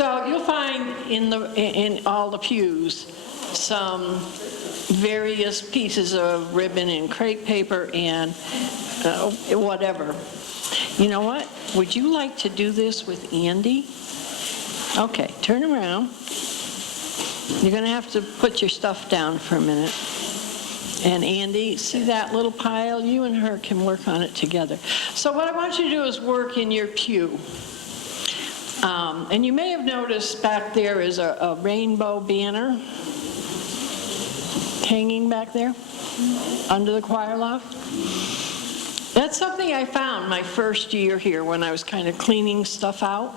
So you'll find in all the pews some various pieces of ribbon and crepe paper and whatever. You know what? Would you like to do this with Andy? Okay, turn around. You're going to have to put your stuff down for a minute. And Andy, see that little pile? You and her can work on it together. So what I want you to do is work in your pew. And you may have noticed back there is a rainbow banner hanging back there under the choir loft. That's something I found my first year here when I was kind of cleaning stuff out.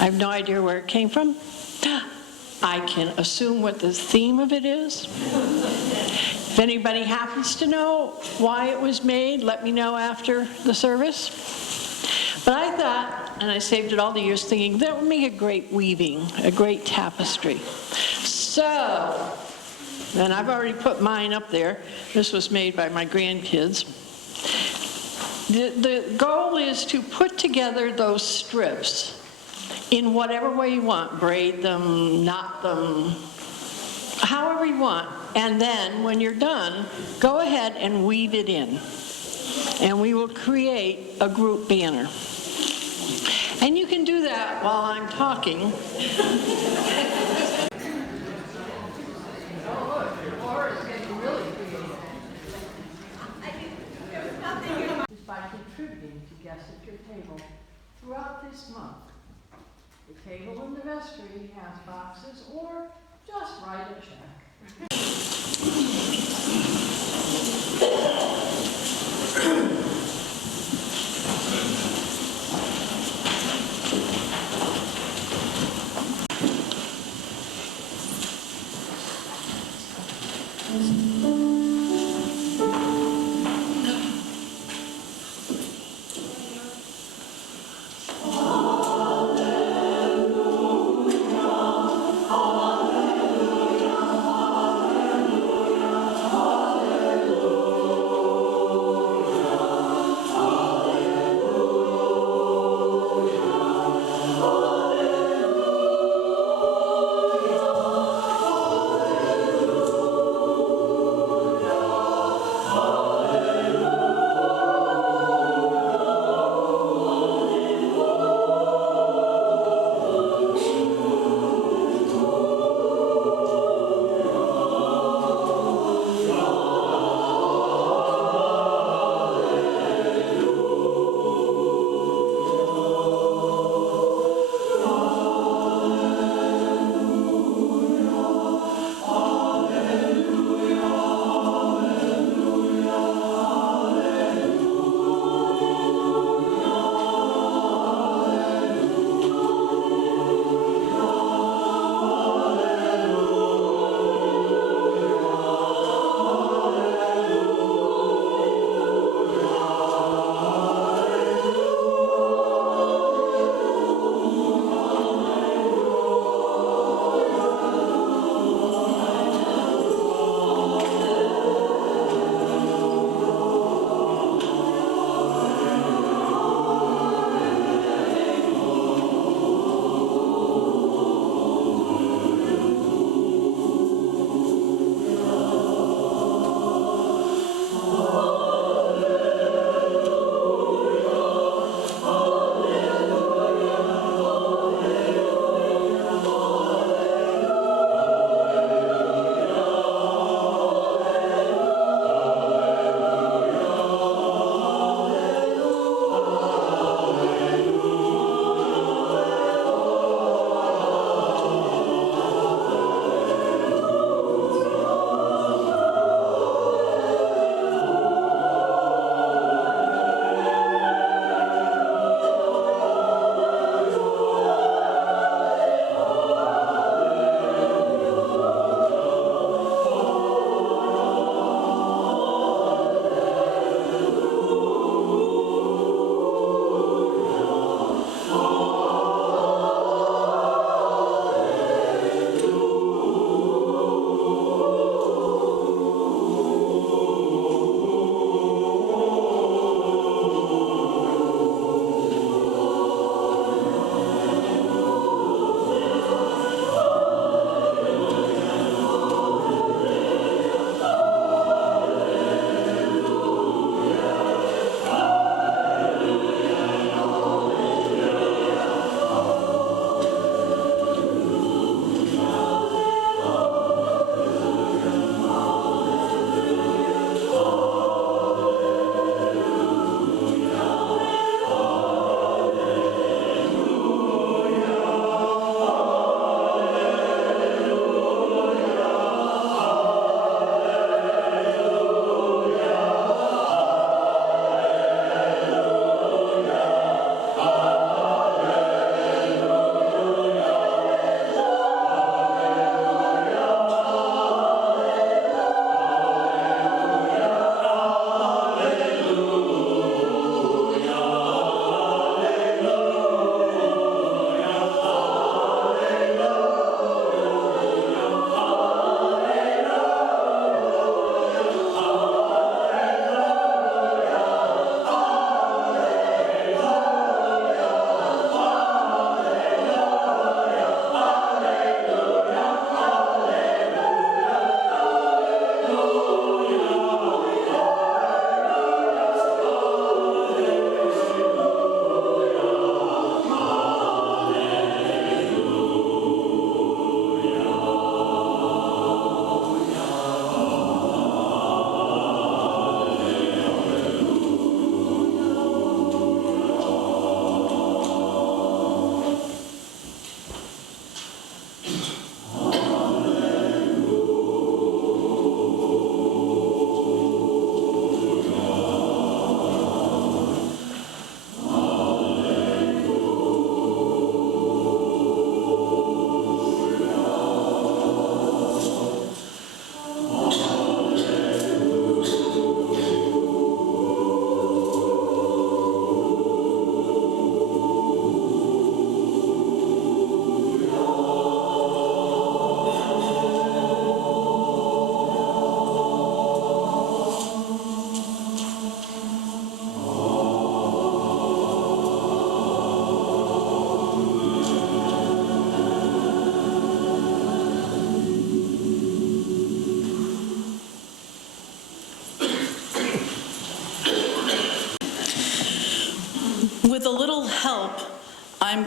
I have no idea where it came from. I can assume what the theme of it is. If anybody happens to know why it was made, let me know after the service. But I thought, and I saved it all the years thinking, that would make a great weaving, a great tapestry. So, and I've already put mine up there. This was made by my grandkids. The goal is to put together those strips in whatever way you want. Braid them, knot them, however you want. And then when you're done, go ahead and weave it in. And we will create a group banner. And you can do that while I'm talking. By contributing to guests at your table throughout this month. The table in the vestry has boxes, or just write a check.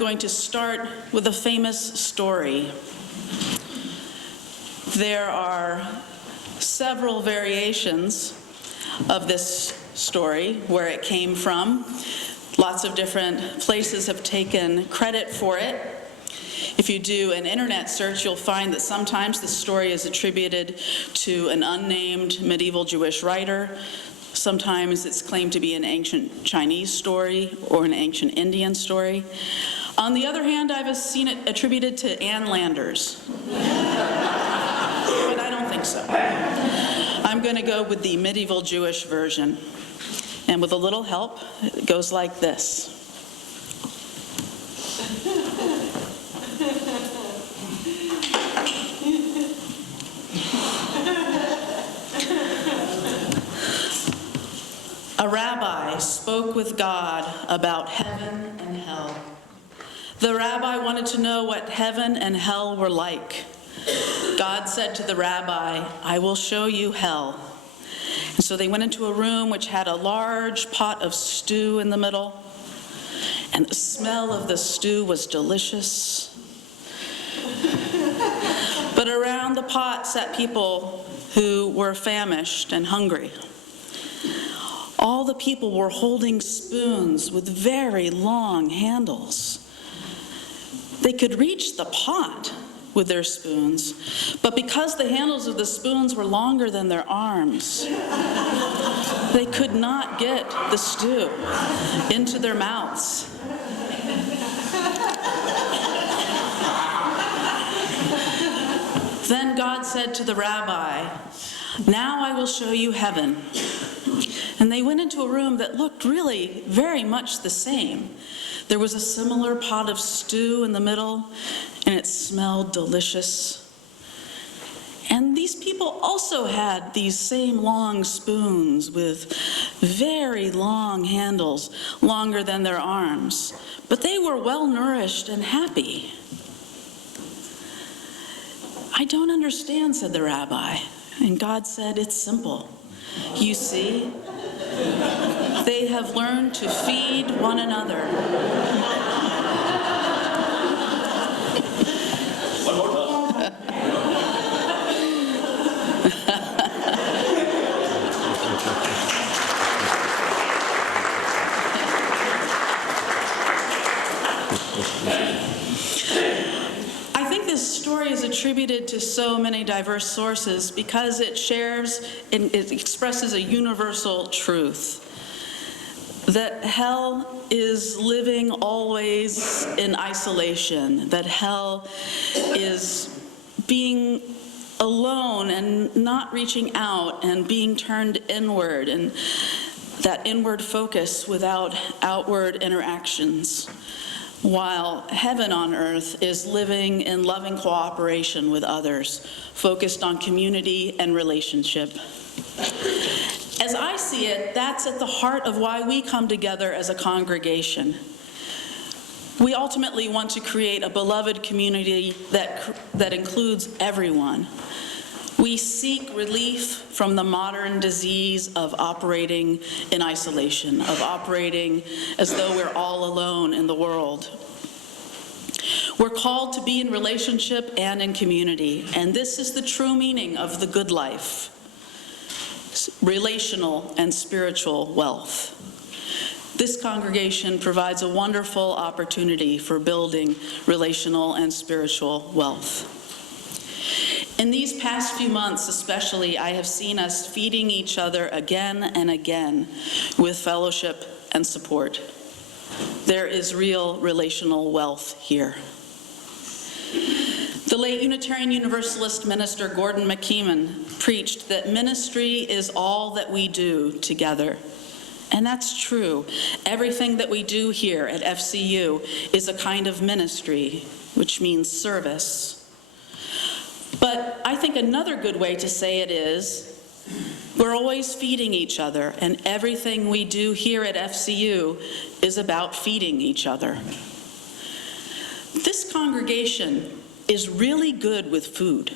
going to start with a famous story. There are several variations of this story, where it came from. Lots of different places have taken credit for it. If you do an internet search, you'll find that sometimes the story is attributed to an unnamed medieval Jewish writer. Sometimes it's claimed to be an ancient Chinese story or an ancient Indian story. On the other hand, I've seen it attributed to Ann Landers. But I don't think so. I'm going to go with the medieval Jewish version. And with a little help, it goes like this. A rabbi spoke with God about heaven and hell. The rabbi wanted to know what heaven and hell were like. God said to the rabbi, "I will show you hell." And so they went into a room which had a large pot of stew in the middle, and the smell of the stew was delicious. But around the pot sat people who were famished and hungry. All the people were holding spoons with very long handles. They could reach the pot with their spoons, but because the handles of the spoons were longer than their arms, they could not get the stew into their mouths. Then God said to the rabbi, "Now I will show you heaven." And they went into a room that looked really very much the same. There was a similar pot of stew in the middle, and it smelled delicious. And these people also had these same long spoons with very long handles, longer than their arms. But they were well nourished and happy. "I don't understand," said the rabbi. And God said, "It's simple. You see, they have learned to feed one another." One more time. I think this story is attributed to so many diverse sources because it shares and it expresses a universal truth. That hell is living always in isolation, that hell is being alone and not reaching out and being turned inward, and that inward focus without outward interactions, while heaven on earth is living in loving cooperation with others, focused on community and relationship. As I see it, that's at the heart of why we come together as a congregation. We ultimately want to create a beloved community that includes everyone. We seek relief from the modern disease of operating in isolation, of operating as though we're all alone in the world. We're called to be in relationship and in community, and this is the true meaning of the good life. Relational and spiritual wealth. This congregation provides a wonderful opportunity for building relational and spiritual wealth. In these past few months especially, I have seen us feeding each other again and again with fellowship and support. There is real relational wealth here. The late Unitarian Universalist minister Gordon McKeeman preached that ministry is all that we do together. And that's true. Everything that we do here at FCU is a kind of ministry, which means service. But I think another good way to say it is, we're always feeding each other, and everything we do here at FCU is about feeding each other. This congregation is really good with food.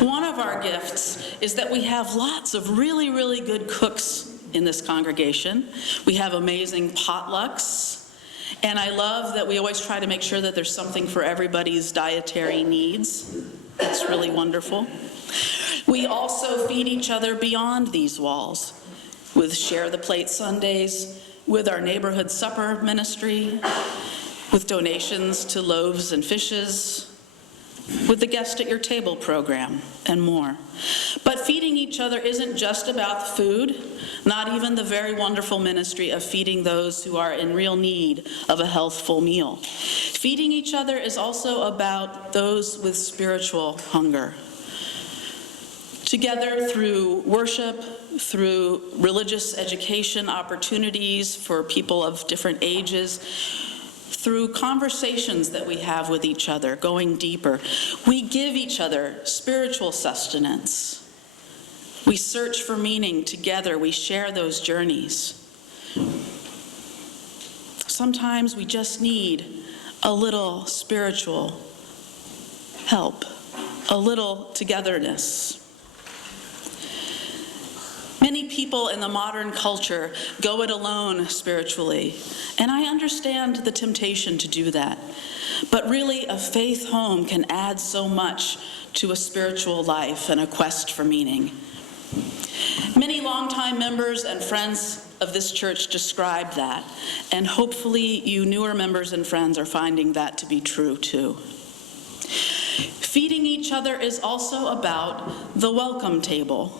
One of our gifts is that we have lots of really, really good cooks in this congregation. We have amazing potlucks. And I love that we always try to make sure that there's something for everybody's dietary needs. That's really wonderful. We also feed each other beyond these walls with Share the Plate Sundays, with our neighborhood supper ministry, with donations to loaves and fishes, with the Guest at Your Table program, and more. But feeding each other isn't just about food, not even the very wonderful ministry of feeding those who are in real need of a healthful meal. Feeding each other is also about those with spiritual hunger. Together through worship, through religious education opportunities for people of different ages, through conversations that we have with each other, going deeper, we give each other spiritual sustenance. We search for meaning together. We share those journeys. Sometimes we just need a little spiritual help, a little togetherness. Many people in the modern culture go it alone spiritually, and I understand the temptation to do that. But really, a faith home can add so much to a spiritual life and a quest for meaning. Many longtime members and friends of this church describe that, and hopefully you newer members and friends are finding that to be true too. Feeding each other is also about the welcome table.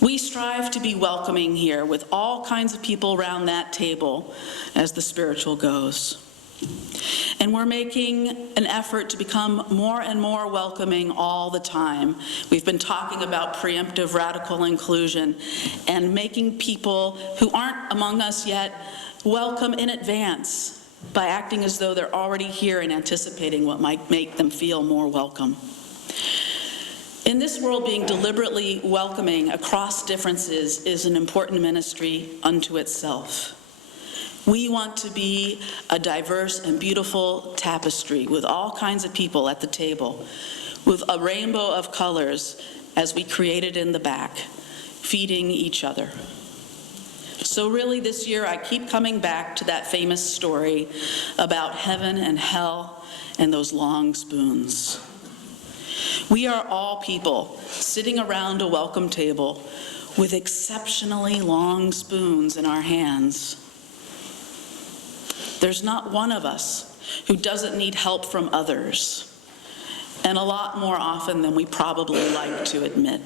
We strive to be welcoming here with all kinds of people around that table as the spiritual goes. And we're making an effort to become more and more welcoming all the time. We've been talking about preemptive radical inclusion and making people who aren't among us yet welcome in advance by acting as though they're already here and anticipating what might make them feel more welcome. In this world, being deliberately welcoming across differences is an important ministry unto itself. We want to be a diverse and beautiful tapestry with all kinds of people at the table, with a rainbow of colors as we created in the back, feeding each other. So really this year I keep coming back to that famous story about heaven and hell and those long spoons. We are all people sitting around a welcome table with exceptionally long spoons in our hands. There's not one of us who doesn't need help from others, and a lot more often than we probably like to admit.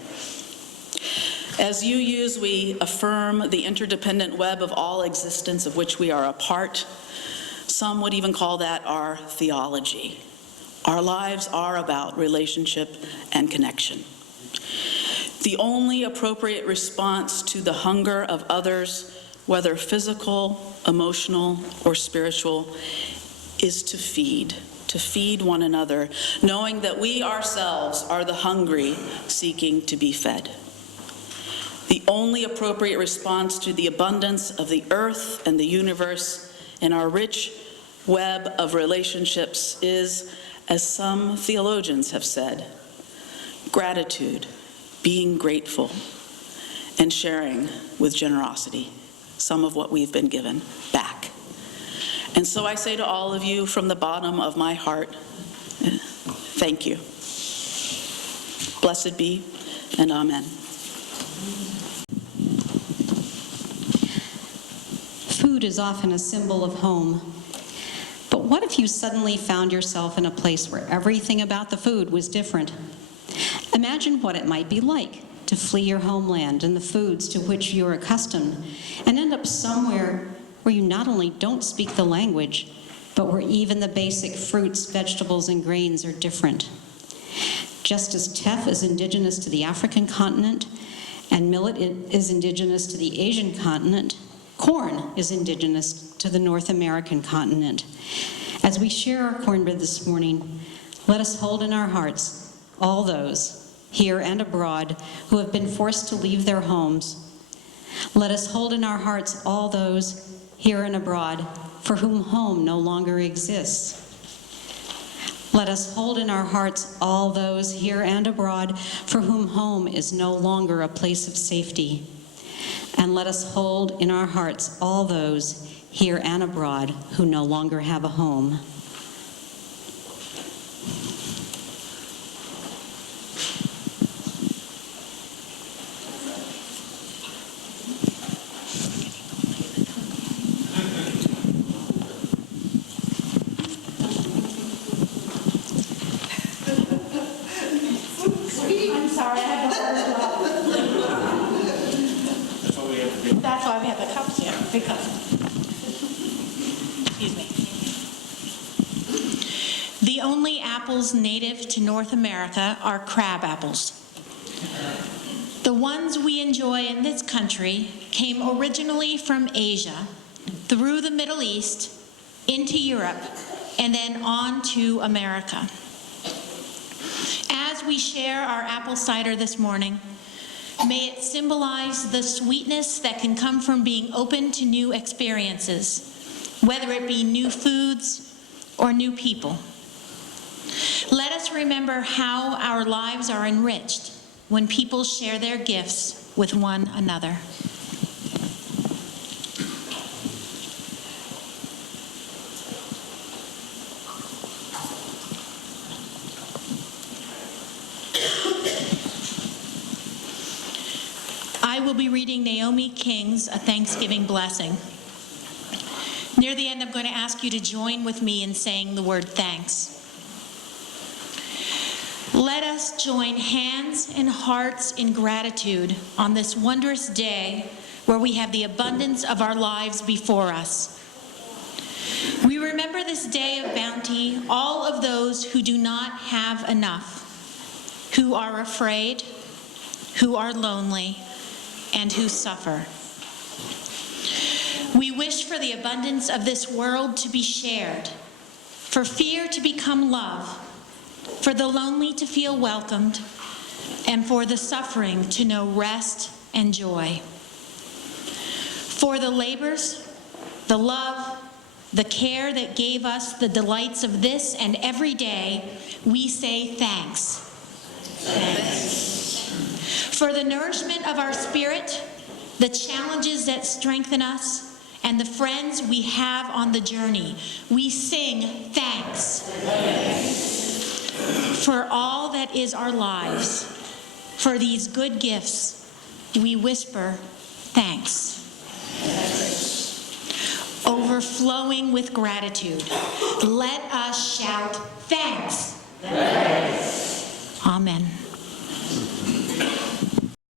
As UUs, we affirm the interdependent web of all existence of which we are a part. Some would even call that our theology. Our lives are about relationship and connection. The only appropriate response to the hunger of others, whether physical, emotional, or spiritual, is to feed one another, knowing that we ourselves are the hungry seeking to be fed. The only appropriate response to the abundance of the earth and the universe and our rich web of relationships is, as some theologians have said, gratitude, being grateful, and sharing with generosity some of what we've been given back. And so I say to all of you from the bottom of my heart, thank you. Blessed be, and amen. Food is often a symbol of home. But what if you suddenly found yourself in a place where everything about the food was different? Imagine what it might be like to flee your homeland and the foods to which you're accustomed and end up somewhere where you not only don't speak the language, but where even the basic fruits, vegetables, and grains are different. Just as teff is indigenous to the African continent and millet is indigenous to the Asian continent, corn is indigenous to the North American continent. As we share our cornbread this morning, let us hold in our hearts all those, here and abroad, who have been forced to leave their homes. Let us hold in our hearts all those, here and abroad, for whom home no longer exists. Let us hold in our hearts all those, here and abroad, for whom home is no longer a place of safety. And let us hold in our hearts all those, here and abroad, who no longer have a home. I'm sorry, I had the whole job. That's why we have to be. That's why we have the cups here, because. Excuse me. The only apples native to North America are crab apples. The ones we enjoy in this country came originally from Asia, through the Middle East, into Europe, and then on to America. As we share our apple cider this morning, may it symbolize the sweetness that can come from being open to new experiences, whether it be new foods or new people. Let us remember how our lives are enriched when people share their gifts with one another. I will be reading Naomi King's A Thanksgiving Blessing. Near the end, I'm going to ask you to join with me in saying the word thanks. Let us join hands and hearts in gratitude on this wondrous day where we have the abundance of our lives before us. We remember this day of bounty, all of those who do not have enough, who are afraid, who are lonely, and who suffer. We wish for the abundance of this world to be shared, for fear to become love, for the lonely to feel welcomed, and for the suffering to know rest and joy. For the labors, the love, the care that gave us the delights of this and every day, we say thanks. Thanks. For the nourishment of our spirit, the challenges that strengthen us, and the friends we have on the journey, we sing thanks. For all that is our lives, for these good gifts, we whisper thanks. Overflowing with gratitude, let us shout thanks. Amen.